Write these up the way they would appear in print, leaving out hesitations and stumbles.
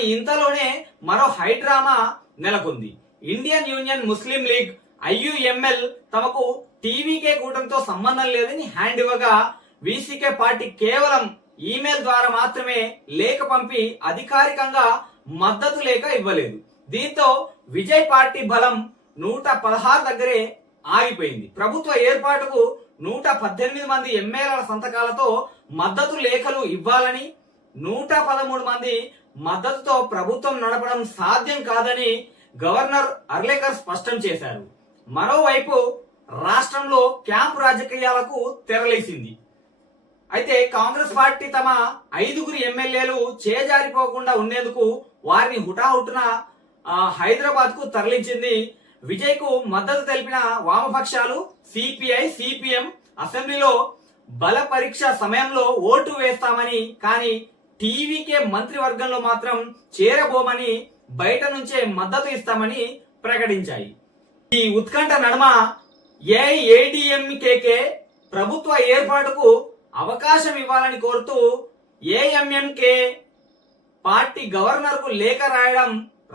కానీ ఇంతలోనే మరో హైడ్రామా నెలకొంది. ఇండియన్ యూనియన్ ముస్లిం లీగ్ IUML తమకు టీవీకే కూటమితో సంబంధం లేదని హ్యాండ్ ఇవ్వగా వీసీకే పార్టీ కేవలం ఈమెయిల్ ద్వారా మాత్రమే లేఖ పంపి అధికారికంగా మద్దతు లేఖ ఇవ్వలేదు. దీంతో విజయ్ పార్టీ బలం 116 దగ్గరే ఆగిపోయింది. ప్రభుత్వ ఏర్పాటుకు 118 మంది ఎమ్మెల్యేల సంతకాలతో మద్దతు లేఖలు ఇవ్వాలని, 113 మంది మద్దతుతో ప్రభుత్వం నడపడం సాధ్యం కాదని గవర్నర్ అర్లేకర్ స్పష్టం చేశారు. మరోవైపు రాష్ట్రంలో క్యాంపు రాజకీయాలకు తెరలేసింది. అయితే కాంగ్రెస్ పార్టీ తమ 5 ఎమ్మెల్యేలు చేజారిపోకుండా ఉండేందుకు వారిని హుటాహుటిన హైదరాబాద్ కు తరలించింది. విజయ్ కు మద్దతు తెలిపిన వామపక్షాలు సిపిఐ, సిపిఎం అసెంబ్లీలో బల పరీక్ష సమయంలో ఓటు వేస్తామని, కానీ టీవీకే మంత్రివర్గంలో మాత్రం చేరబోమని, బయట నుంచే మద్దతు ఇస్తామని ప్రకటించాయి. ఈ ఉత్కంఠ నడుమ ఏఐఏడీఎంకేకే ప్రభుత్వ ఏర్పాటుకు అవకాశం ఇవ్వాలని కోరుతూ ఏఎంఎంకే పార్టీ గవర్నర్ కు లేఖ రాయడం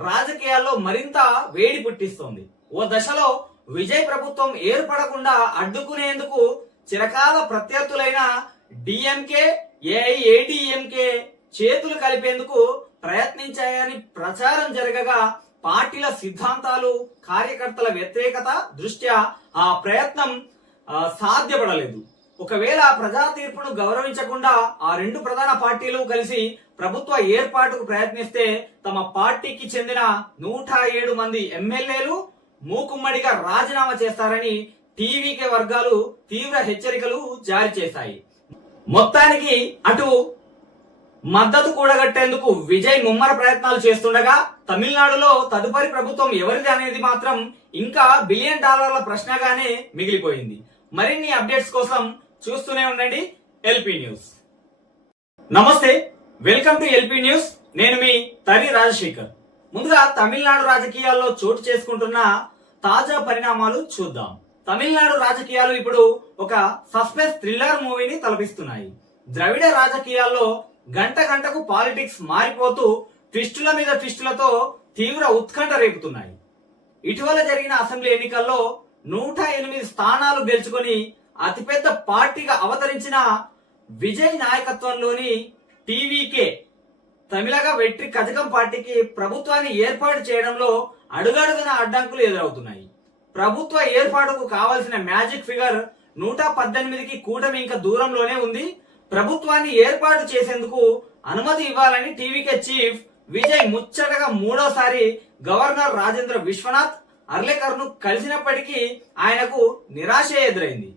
రాజకీయాల్లో మరింత వేడి పుట్టిస్తోంది. ఓ దశలో విజయ్ ప్రభుత్వం ఏర్పడకుండా అడ్డుకునేందుకు చిరకాల ప్రత్యర్థులైన డిఎంకే, ఏఐఏడీఎంకే చేతులు కలిపేందుకు ప్రయత్నించాయని ప్రచారం జరగగా పార్టీల సిద్ధాంతాలు, కార్యకర్తల వ్యతిరేకత దృష్ట్యా ఆ ప్రయత్నం సాధ్యపడలేదు. ఒకవేళ ప్రజా తీర్పును గౌరవించకుండా ఆ 2 ప్రధాన పార్టీలు కలిసి ప్రభుత్వ ఏర్పాటుకు ప్రయత్నిస్తే తమ పార్టీకి చెందిన 107 మంది ఎమ్మెల్యేలు మూకుమ్మడిగా రాజీనామా చేస్తారని టీవీకే వర్గాలు తీవ్ర హెచ్చరికలు జారీ చేశాయి. మొత్తానికి అటు మద్దతు కూడగట్టేందుకు విజయ్ ముమ్మర ప్రయత్నాలు చేస్తుండగా తమిళనాడులో తదుపరి ప్రభుత్వం ఎవరిది అనేది మాత్రం ఇంకా $1 బిలియన్ ప్రశ్నగానే మిగిలిపోయింది. మరిన్ని అప్డేట్స్ కోసం చూస్తూనే ఉండండి ఎల్పీ న్యూస్. నమస్తే, వెల్కమ్ టు ఎల్పీ న్యూస్. నేను మీ తరి రాజశేఖర్. ముందుగా తమిళనాడు రాజకీయాల్లో చోటు చేసుకుంటున్న తాజా పరిణామాలు చూద్దాం. తమిళనాడు రాజకీయాలు ఇప్పుడు ఒక సస్పెన్స్ థ్రిల్లర్ మూవీని తలపిస్తున్నాయి. ద్రవిడ రాజకీయాల్లో గంట గంటకు పాలిటిక్స్ మారిపోతూ ట్విస్టుల మీద ట్విస్టులతో తీవ్ర ఉత్కంఠ రేపుతున్నాయి. ఇటీవల జరిగిన అసెంబ్లీ ఎన్నికల్లో 108 స్థానాలు గెలుచుకొని అతిపెద్ద పార్టీగా అవతరించిన విజయ్ నాయకత్వంలోని టీవీకే తమిళగా వెట్రి కజగం పార్టీకి ప్రభుత్వాన్ని ఏర్పాటు చేయడంలో అడుగడుగున అడ్డంకులు ఎదురవుతున్నాయి. ప్రభుత్వ ఏర్పాటుకు కావలసిన మ్యాజిక్ ఫిగర్ 118కి కూటమి ఇంకా దూరంలోనే ఉంది. ప్రభుత్వాన్ని ఏర్పాటు చేసేందుకు అనుమతి ఇవ్వాలని టీవీకే చీఫ్ విజయ్ ముచ్చటగా 3వసారి గవర్నర్ రాజేంద్ర విశ్వనాథ్ అర్లేకర్ ను కలిసినప్పటికీ ఆయనకు నిరాశ ఎదురైంది.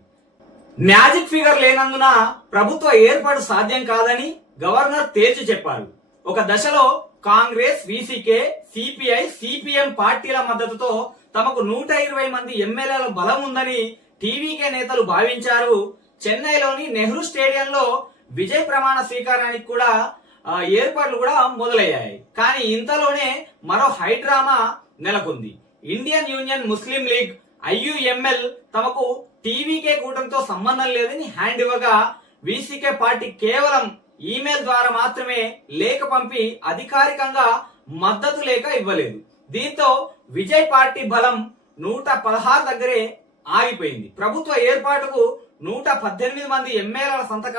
మ్యాజిక్ ఫిగర్ లేనందున ప్రభుత్వ ఏర్పాటు సాధ్యం కాదని గవర్నర్ తేల్చి చెప్పారు. ఒక దశలో కాంగ్రెస్, వీసీకే, సిపిఐ, సిపిఎం పార్టీల మద్దతుతో తమకు 120 మంది ఎమ్మెల్యేల బలం ఉందని టీవీకే నేతలు భావించారు. చెన్నైలోని నెహ్రూ స్టేడియంలో విజయ్ ప్రమాణ స్వీకారానికి కూడా ఏర్పాట్లు కూడా మొదలయ్యాయి. కానీ ఇంతలోనే మరో హైడ్రామా నెలకొంది. ఇండియన్ యూనియన్ ముస్లిం లీగ్ IUML తమకు టీవీకే కూటమితో సంబంధం లేదని హ్యాండ్ ఇవ్వగా వీసీకే పార్టీ కేవలం ఈమెయిల్ ద్వారా మాత్రమే లేఖ పంపి అధికారికంగా మద్దతు లేఖ ఇవ్వలేదు. దీంతో విజయ్ పార్టీ బలం 116 దగ్గరే ఆగిపోయింది. ప్రభుత్వ ఏర్పాటుకు 118 మంది ఎమ్మెల్యేల సంతకాలు